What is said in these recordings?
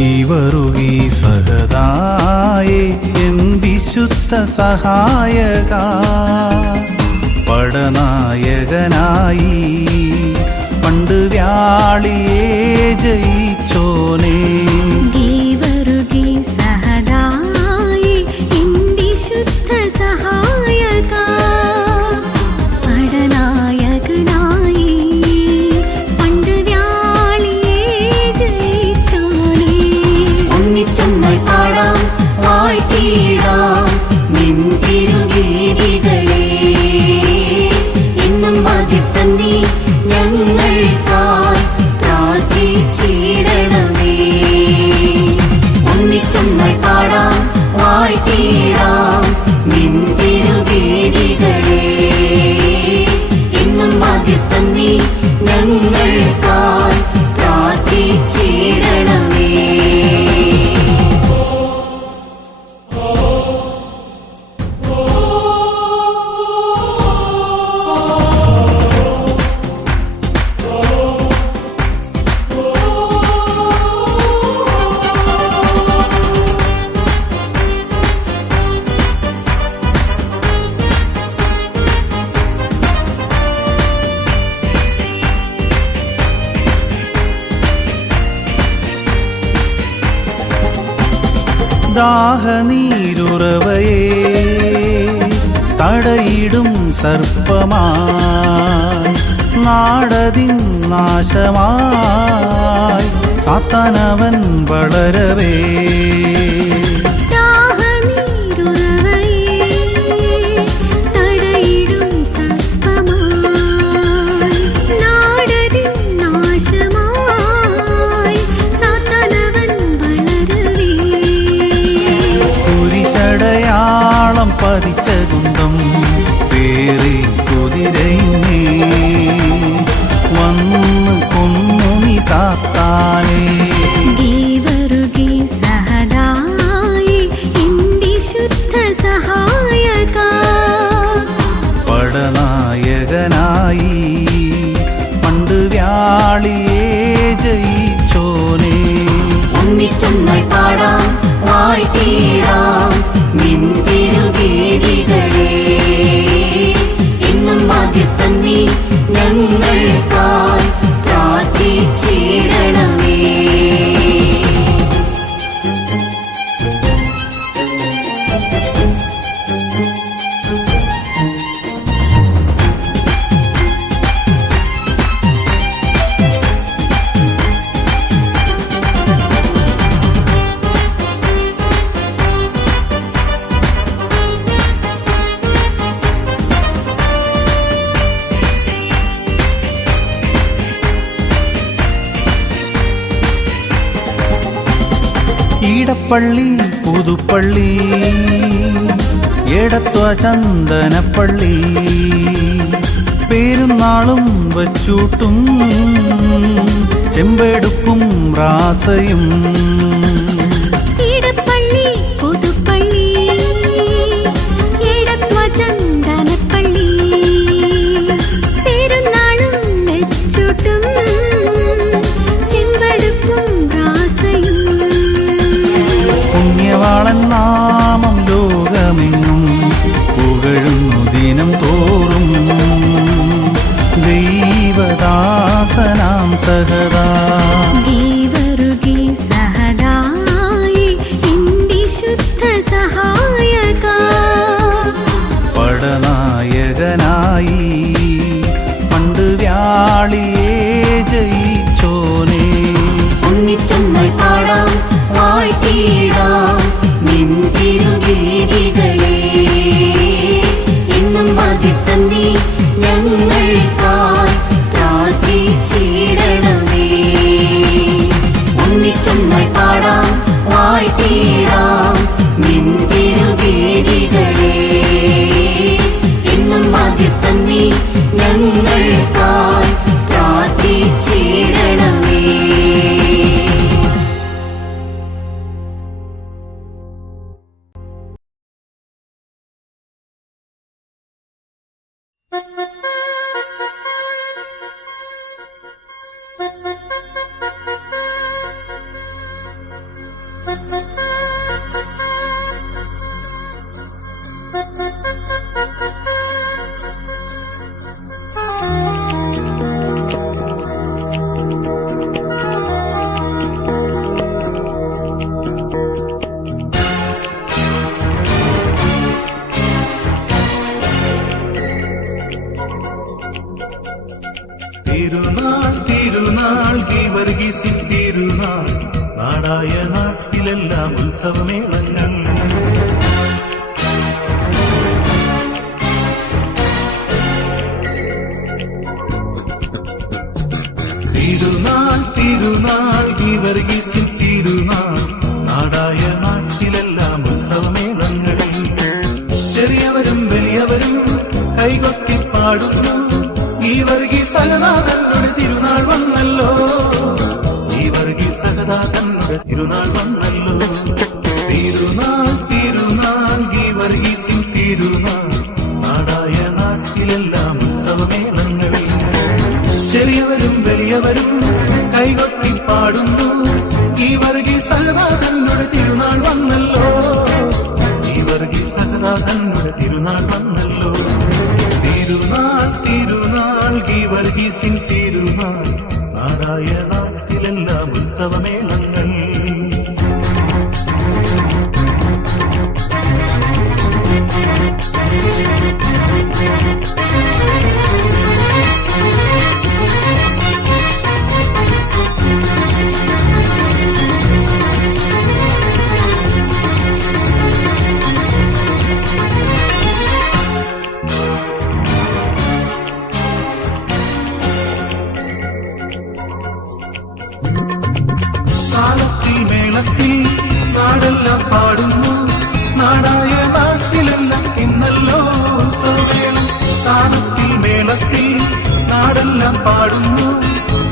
നീവറുകി സഹദായേ N വിശുദ്ധ സഹായക പടനായകനായി പണ്ട് വ്യാളിയെ ജയിച്ചോനേ നീവറുകി സഹദായേ N വിശുദ്ധ സഹായക പടനായകനായി പണ്ട് വ്യാളിയെ ജയിച്ചോനേ ഒന്നിച്ചൊന്നായി പാടാം വാഴ്ത്തിയിടാം നിൻ തിരുഗീതികളെ എന്നും മധ്യസ്ഥൻ നീ ഞങ്ങൾക്കായി പ്രാർത്ഥിച്ചിടണമേ ഒന്നിച്ചൊന്നായി പാടാം വാഴ്ത്തിയിടാം നിൻ തിരുഗീതികളെ എന്നും മധ്യസ്ഥൻ നീ ഞങ്ങൾക്കായി പ്രാർത്ഥിച്ചിടണമേ. ദാഹനീരുറവയെ തടയിടും സർപ്പമായി നാടതിൻ നാശമായി സാത്താനവൻ വളരവേ പതിച്ച കുന്തം പേറി കുതിരയിന്നേ വന്ന് കൊന്നു നീ സാത്താനേ നീവറുകി സഹദായേ എൻ വിശുദ്ധ സഹായക പടനായകനായി പണ്ട് വ്യാളിയെ ജയിച്ചോനേ ഒന്നിച്ചൊന്നായി പാടാം വാഴ്ത്തിയിടാം നിൻ തിരുഗീതികളെ എന്നും മധ്യസ്ഥൻ നീ ഞങ്ങൾക്കായി പ്രാർത്ഥിച്ചിടണമേ. ഈടപ്പള്ളി പുതുപ്പള്ളി എടത്വ ചന്ദനപ്പള്ളി പെരുന്നാളും വച്ചൂട്ടും ചെമ്പെടുപ്പും റാസയും നാമം ലോകമെങ്ങും പുകഴുന്നു ദിനം തോറും ദൈവദാസനാം സഹദാ നീവറുകി സഹദായേ എൻ വിശുദ്ധ സഹായക പടനായകനായി പണ്ട് വ്യാളിയെ ജയിച്ചോനേ ഒന്നിച്ചൊന്നായി പാടാം വാഴ്ത്തിയിടാം നിൻ തിരുഗീതികളെ എന്നും മധ്യസ്ഥൻ നീ ഞങ്ങൾക്കായി പ്രാർത്ഥിച്ചിടണമേ ഒന്നിച്ചൊന്നായി പാടാം വാഴ്ത്തിയിടാം നിൻ തിരുഗീതികളെ എന്നും മധ്യസ്ഥൻ നീ ഞങ്ങൾക്കായി പ്രാർത്ഥിച്ചിടണമേ. തിരുനാൾ ഗീവർഗീസിൻ തിരുനാൾ നാടായ നാട്ടിലെല്ലാം ഉത്സവമേളങ്ങൾ തിരുനാൾ തിരുനാൾ ഗീവർഗീസിൻ തിരുനാൾ നാടായ നാട്ടിലെല്ലാം ഉത്സവമേളങ്ങൾ ചെറിയവരും വലിയവരും കൈകൊട്ടി പാടുന്നു ഗീവർഗീസ് സഹദാ തങ്ങളുടെ തിരുനാൾ വന്നല്ലോ ഗീവർഗീസ് സഹദാ തങ്ങളുടെ തിരുനാൾ വന്നല്ലോ തിരുനാൾ തിരുനാൾ ഗീവർഗീസിൻ തിരുനാൾ നാടായ നാട്ടിലെല്ലാം ഉത്സവമേളങ്ങൾ ചെറിയവരും വലിയവരും കൈകൊട്ടി പാടുന്നു ഗീവർഗീസ് സഹദാ തങ്ങളുടെ തിരുനാൾ വന്നല്ലോ ഗീവർഗീസ് സഹദാ തങ്ങളുടെ തിരുനാൾ വന്നല്ലോ തിരുനാൾ തിരുനാൾ ഗീവർഗീസിൻ തിരുനാൾ നാടായ നാട്ടിലെല്ലാം ഉത്സവമേളങ്ങൾ മേളത്തിൽ നാടെല്ലാം പാടുന്നു നാടായ നാട്ടിലെല്ലാം ഇന്നല്ലോ ഉത്സവമേളം താളത്തിൽ മേളത്തിൽ നാടെല്ലാം പാടുന്നു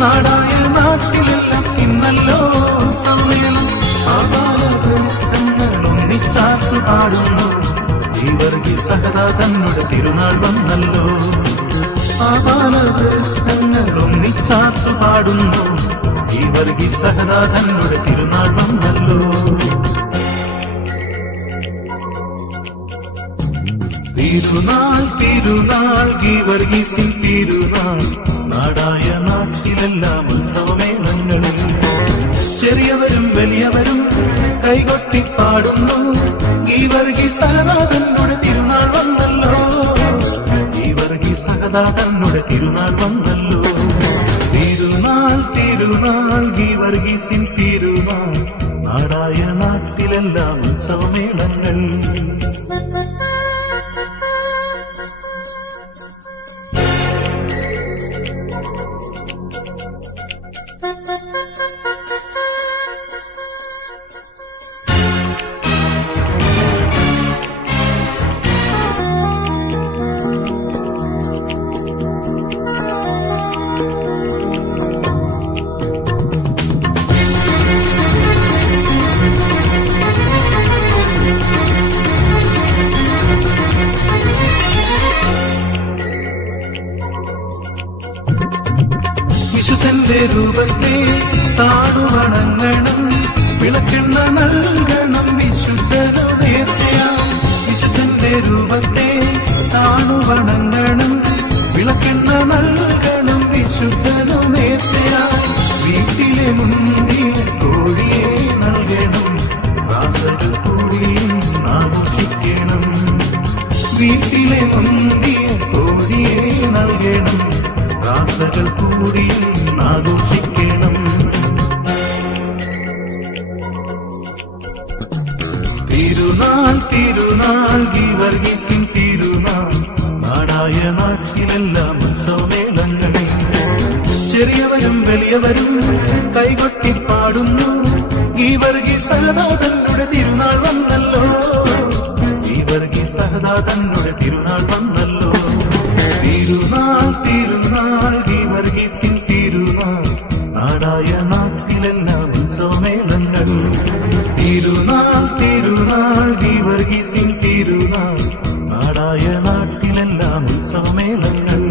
നാടായ നാട്ടിലെല്ലാം ഇന്നല്ലോ ഉത്സവമേളം ഒന്നിച്ചാത്തു പാടുന്നു ഗീവർഗീസ് സഹദാ തങ്ങളുടെ തിരുനാൾ വന്നല്ലോ ഒന്നിച്ചാത്തു പാടുന്നു ഗീവർഗീസ് സഹദാ തങ്ങളുടെ തിരുനാൾ വന്നല്ലോ തിരുനാൾ തിരുനാൾ ഗീവർഗീസിൻ തിരുനാൾ നാടായ നാട്ടിലെല്ലാം ഉത്സവമേളങ്ങൾ ചെറിയവരും വലിയവരും കൈകൊട്ടി പാടുന്നു ഗീവർഗീസ് സഹദാ തങ്ങളുടെ തിരുനാൾ വന്നല്ലോ ഗീവർഗീസ് സഹദാ തങ്ങളുടെ തിരുനാൾ വന്നല്ലോ തിരുനാൾ തിരുനാൾ ഗീവർഗീസിൻ തിരുനാൾ നാടായ നാട്ടിലെല്ലാം ഉത്സവമേളങ്ങൾ വിശുദ്ധന്റെ രൂപത്തെ താണുവണങ്ങണം വിളക്കെണ്ണ നൽകണം വിശുദ്ധനു നേർച്ചയാം വിശുദ്ധന്റെ രൂപത്തെ താണുവണങ്ങണം വിളക്കെണ്ണ നൽകണം വിശുദ്ധനു നേർച്ചയാം വീട്ടിലെ മുന്തിയ കോഴിയെ നൽകണം ദാസകൾ കൂടിയും ആഘോഷിക്കണം വീട്ടിലെ മുന്തിയ കോഴിയെ നൽകണം ദാസകൾ കൂടിയും ആഘോഷിക്കണം തിരുനാൾ തിരുനാൾ ഗീവർഗീസിൻ തിരുനാൾ നാടായ നാട്ടിലെല്ലാം ഉത്സവമേളങ്ങൾ ചെറിയവരും വലിയവരും കൈകൊട്ടി പാടുന്നു ഗീവർഗീസ് സഹദാ തങ്ങളുടെ തിരുനാൾ വന്നല്ലോ ഗീവർഗീസ് സഹദാ തങ്ങളുടെ തിരുനാൾ വന്നല്ലോ തിരുനാൾ തിരുനാൾ ഗീവർഗീസിൻ തിരുനാൾ നാടായ നാട്ടിലെല്ലാം ഉത്സവമേളങ്ങൾ തിരുനാൾ തിരുനാൾ ഗീവർഗീസിൻ തിരുനാൾ നാടായ നാട്ടിലെല്ലാം ഉത്സവമേളങ്ങൾ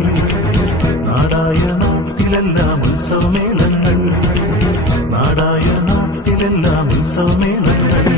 നാടായ നാട്ടിലെല്ലാം ഉത്സവമേളങ്ങൾ നാടായ നാട്ടിലെല്ലാം ഉത്സവമേളങ്ങൾ